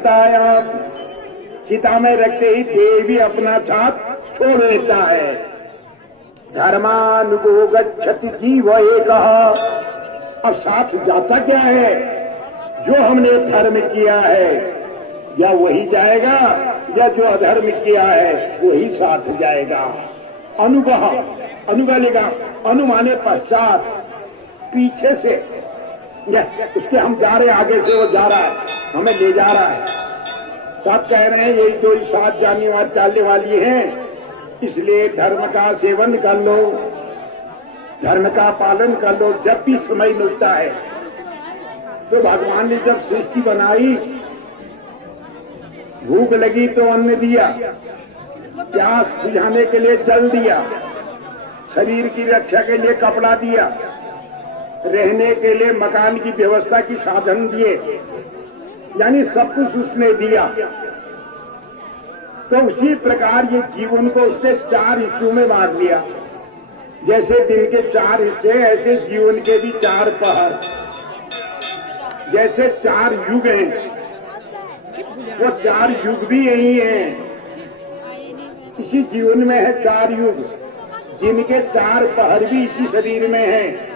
चितायाम, चिता में रखते ही देह भी अपना साथ छोड़ लेता है। धर्मानुगो गच्छति जीव एकः। अब साथ जाता क्या है? जो हमने धर्म किया है या वही जाएगा, या जो अधर्म किया है वही साथ जाएगा। अनुगह, अनुगह लेगा, अनु माने पश्चात, पीछे से, उसके हम जा रहे हैं, आगे से वो जा रहा है, हमें ले जा रहा है। तो आप कह रहे हैं यही तो साथ जाने वाली चलने वाली है, इसलिए धर्म का सेवन कर लो, धर्म का पालन कर लो जब भी समय मिलता है। तो भगवान ने जब सृष्टि बनाई, भूख लगी तो अन्न दिया, प्यास बुझाने के लिए जल दिया, शरीर की रक्षा के लिए कपड़ा दिया, रहने के लिए मकान की व्यवस्था की साधन दिए, यानी सब कुछ उसने दिया। तो उसी प्रकार ये जीवन को उसने 4 हिस्सों में बांट दिया। जैसे दिन के 4 हिस्से, ऐसे जीवन के भी 4 पहर, जैसे 4 युग हैं, वो 4 युग भी यही हैं। इसी जीवन में है 4 युग, जिनके 4 पहर भी इसी शरीर में हैं,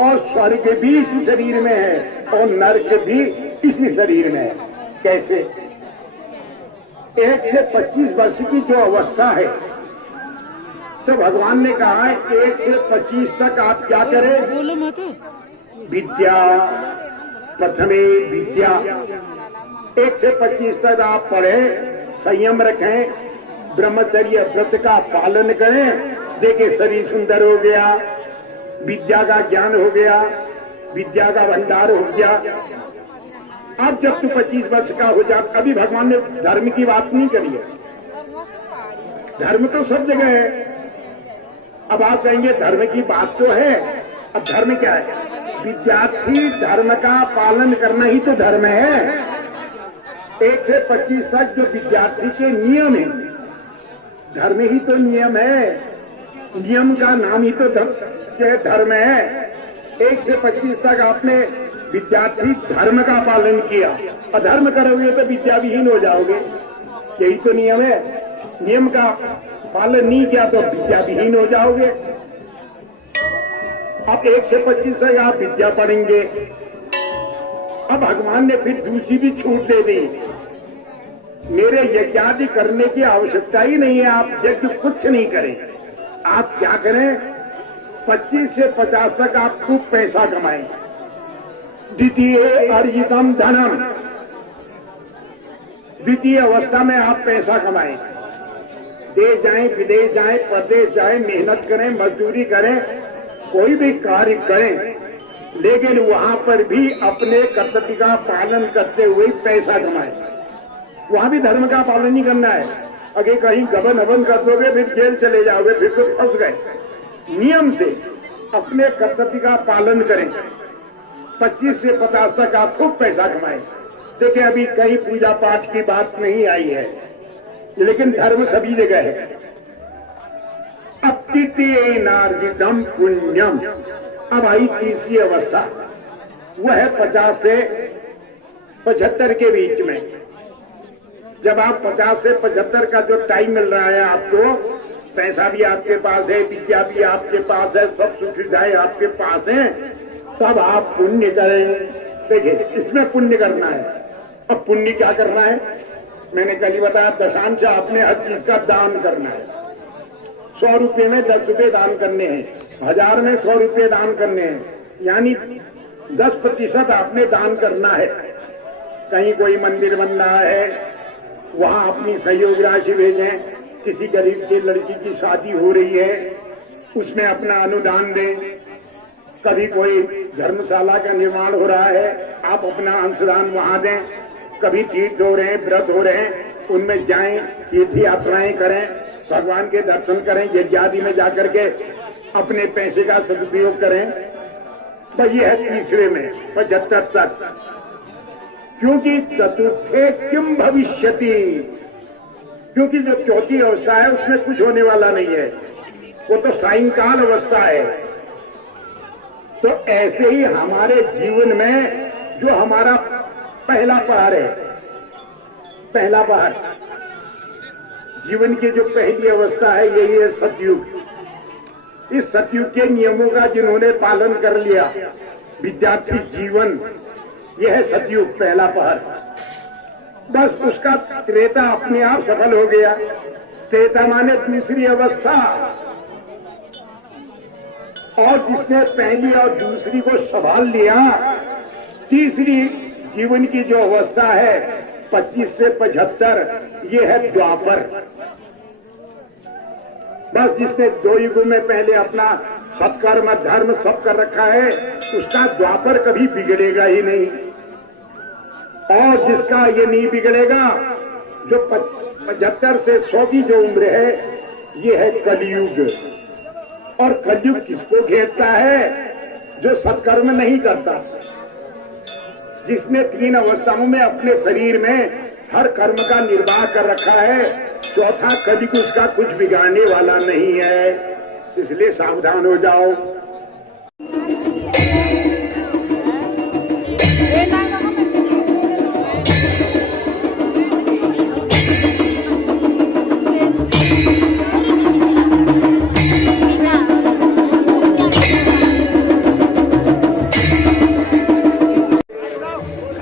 और स्वर्ग भी इसी शरीर में है, और नरक भी इसी शरीर में है। कैसे? 1 से 25 वर्ष की जो अवस्था है, तो भगवान ने कहा है 1 से 25 तक आप क्या करें? बोलो मत। विद्या, प्रथमे विद्या। 1 से 25 तक आप पढ़े, संयम रखें, ब्रह्मचर्य व्रत का पालन करें। देखिए शरीर सुंदर हो गया, विद्या का ज्ञान हो गया, विद्या का भंडार हो गया। अब जब तू 25 वर्ष का हो जा, अभी भगवान ने धर्म की बात नहीं करी है, धर्म तो सब जगह है। अब आप कहेंगे धर्म की बात तो है, अब धर्म क्या है? विद्यार्थी धर्म का पालन करना ही तो धर्म है। 1 से 25 तक जो विद्यार्थी के नियम है, धर्म ही तो नियम है, नियम का नाम ही तो धर्म है। 1 से 25 तक आपने विद्यार्थी धर्म का पालन किया, अधर्म करोगे तो विद्या विहीन हो जाओगे, यही तो नियम है। नियम का पालन नहीं किया तो विद्या विहीन हो जाओगे। अब 1 से 25 तक आप विद्या पढ़ेंगे। अब भगवान ने फिर दूसरी भी छूट दे दी, मेरे यज्ञादि करने की आवश्यकता ही नहीं है, आप यज्ञ कुछ नहीं करें। आप क्या करें? 25 से 50 तक आप खूब पैसा कमाएं। द्वितीय अर्जितम धनम, द्वितीय अवस्था में आप पैसा कमाएं, देश जाएं, विदेश जाएं, प्रदेश जाएं, मेहनत करें, मजदूरी करें, कोई भी कार्य करें, लेकिन वहां पर भी अपने कर्तव्य का पालन करते हुए पैसा कमाएं। वहां भी धर्म का पालन नहीं करना है। अगर कहीं गबन अबन कर दोगे फिर जेल चले जाओगे, फिर तो फंस गए। नियम से अपने कर्तव्य का पालन करें। 25 से 50 तक आप खूब पैसा कमाएं। देखिए अभी कहीं पूजा पाठ की बात नहीं आई है, लेकिन धर्म सभी जगह है। अब तृतीय नार्जितम पुण्यम, अब आई तीसरी अवस्था, वह है 50 से 75 के बीच में। जब आप 50 से 75 का जो टाइम मिल रहा है आपको, पैसा भी आपके पास है, विद्या भी आपके पास है, सब सुविधाएं आपके पास हैं, तब आप पुण्य करें। देखिए इसमें पुण्य करना है। अब पुण्य क्या करना है? मैंने कल ही बताया, दशांश आपने हर चीज का दान करना है। 100 रुपये में 10 रुपये दान करने हैं, 1000 में 100 रुपये दान करने हैं, यानी 10% आपने दान करना है। कहीं कोई मंदिर बन रहा है, वहां अपनी सहयोग राशि भेजें। किसी गरीब की लड़की की शादी हो रही है, उसमें अपना अनुदान दें। कभी कोई धर्मशाला का निर्माण हो रहा है, आप अपना अंशदान वहां दें। कभी तीर्थ हो रहे हैं, व्रत हो रहे हैं, उनमें जाएं, तीर्थ यात्राएं करें, भगवान के दर्शन करें, यज्ञादि में जाकर के अपने पैसे का सदुपयोग करें। तो ये है तीसरे में 75 तक, क्योंकि चतुर्थे किम भविष्यति, क्योंकि जो चौथी अवस्था है उसमें कुछ होने वाला नहीं है, वो तो सायंकाल अवस्था है। तो ऐसे ही हमारे जीवन में जो हमारा पहला पहर है, पहला पहर, जीवन की जो पहली अवस्था है यही है सतयुग। इस सतयुग के नियमों का जिन्होंने पालन कर लिया, विद्यार्थी जीवन, यह है सतयुग पहला पहर। बस उसका त्रेता अपने आप सफल हो गया। त्रेता माने दूसरी अवस्था, और जिसने पहली और दूसरी को संभाल लिया, तीसरी जीवन की जो अवस्था है 25 से 75, ये है द्वापर। बस जिसने 2 युगों में पहले अपना सत्कर्म धर्म सब कर रखा है, उसका द्वापर कभी बिगड़ेगा ही नहीं। और जिसका ये नहीं बिगड़ेगा, जो 75 से 100 की जो उम्र है, ये है कलयुग। और कलयुग किसको घेरता है? जो सत्कर्म नहीं करता, जिसने 3 अवस्थाओं में अपने शरीर में हर कर्म का निर्वाह कर रखा है। चौथा कलयुग उसका कुछ बिगाड़ने वाला नहीं है, इसलिए सावधान हो जाओ।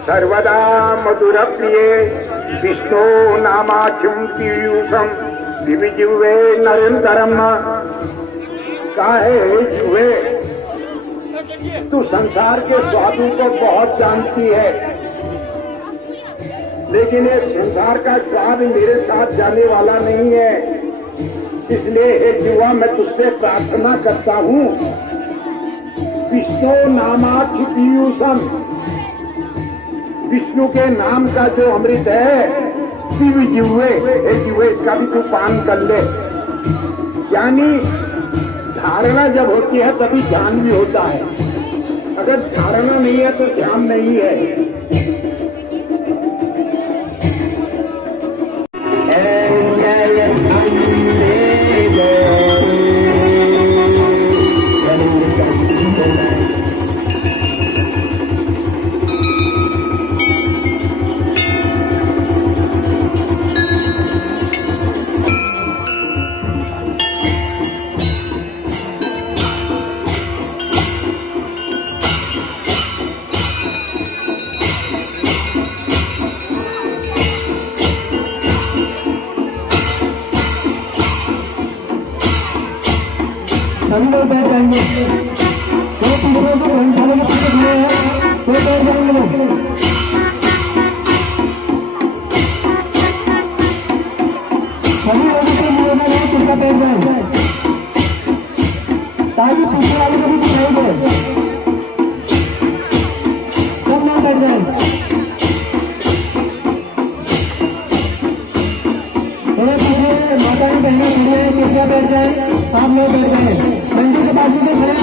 सर्वदा मधुर प्रिय विष्णु नामाख्यम पीयूषम दिव्यजिह्वे नरेंद्रम। काहे जुए, तू संसार के स्वादों को बहुत जानती है, लेकिन ये संसार का स्वाद मेरे साथ जाने वाला नहीं है। इसलिए हे जीवा, मैं तुझसे प्रार्थना करता हूँ, विष्णु नामाख्य पीयूषम, विष्णु के नाम का जो अमृत है, दिव्य जिह्वे, हे जिह्वे, इसका भी तू पान कर ले। यानी धारणा जब होती है तभी ध्यान भी होता है। अगर धारणा नहीं है तो ध्यान नहीं है। आप लोग बैठ गए, मंदिर के पास खड़े बैठ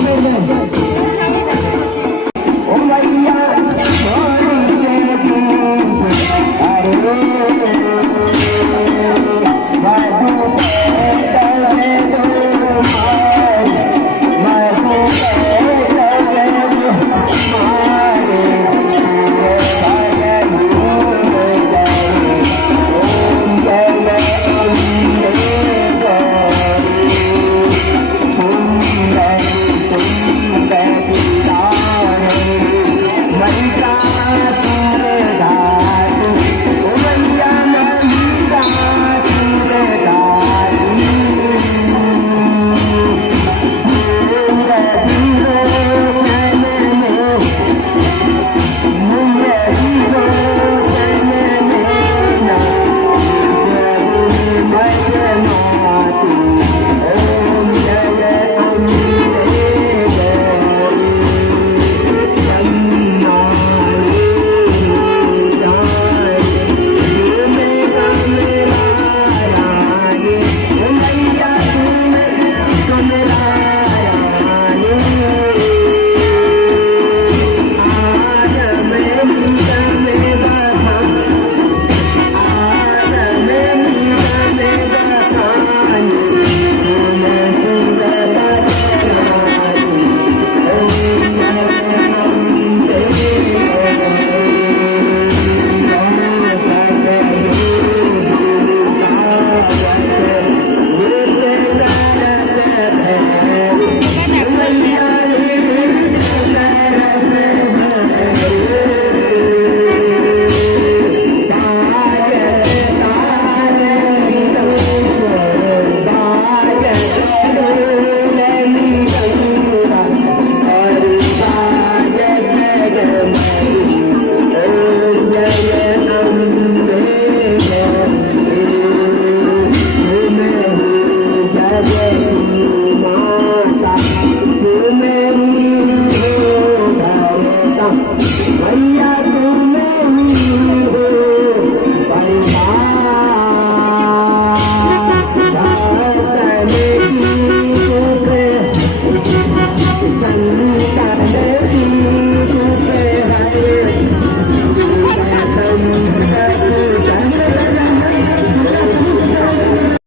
गए।